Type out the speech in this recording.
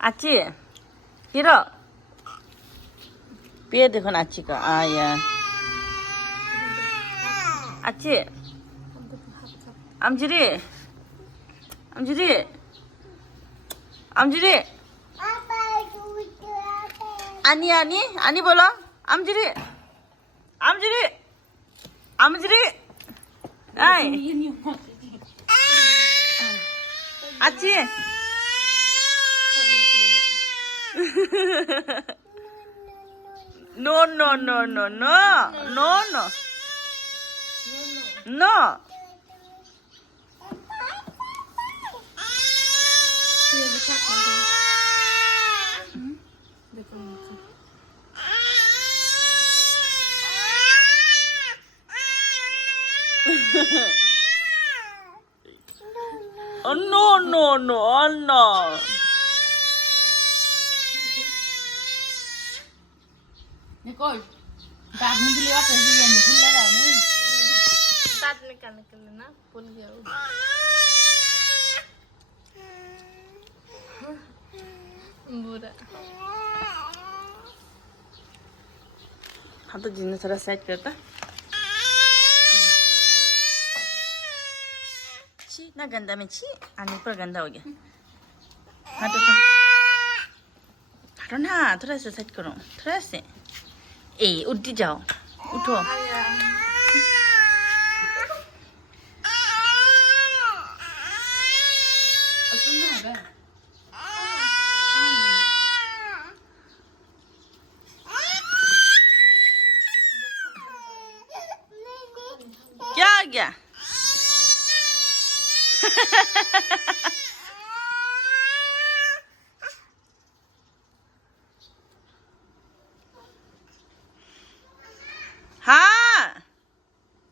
আচ্ছি hero পেয়ে দেখুন আচ্ছি কা আয়া আচ্ছি আমজিরি আমজিরি আমজিরি আনি আনি আনি বলো আমজিরি আমজিরি আমজিরি এই আচ্ছি No, no, no, no, no, no, no, no. Oh, no, no, no, oh, no. Nicole, दांत निकले वापस बिरयानी खुल लगा नहीं दांत निकालने के लिए ना भूल गया बुरा हाँ तो जिन्हें थोड़ा सेट करता छी ना गंदा में छी आने पर गंदा हो गया हाँ तो हटो ना थोड़ा सा सेट करो थोड़ा से ए उठ जाओ उठो क्या आ गया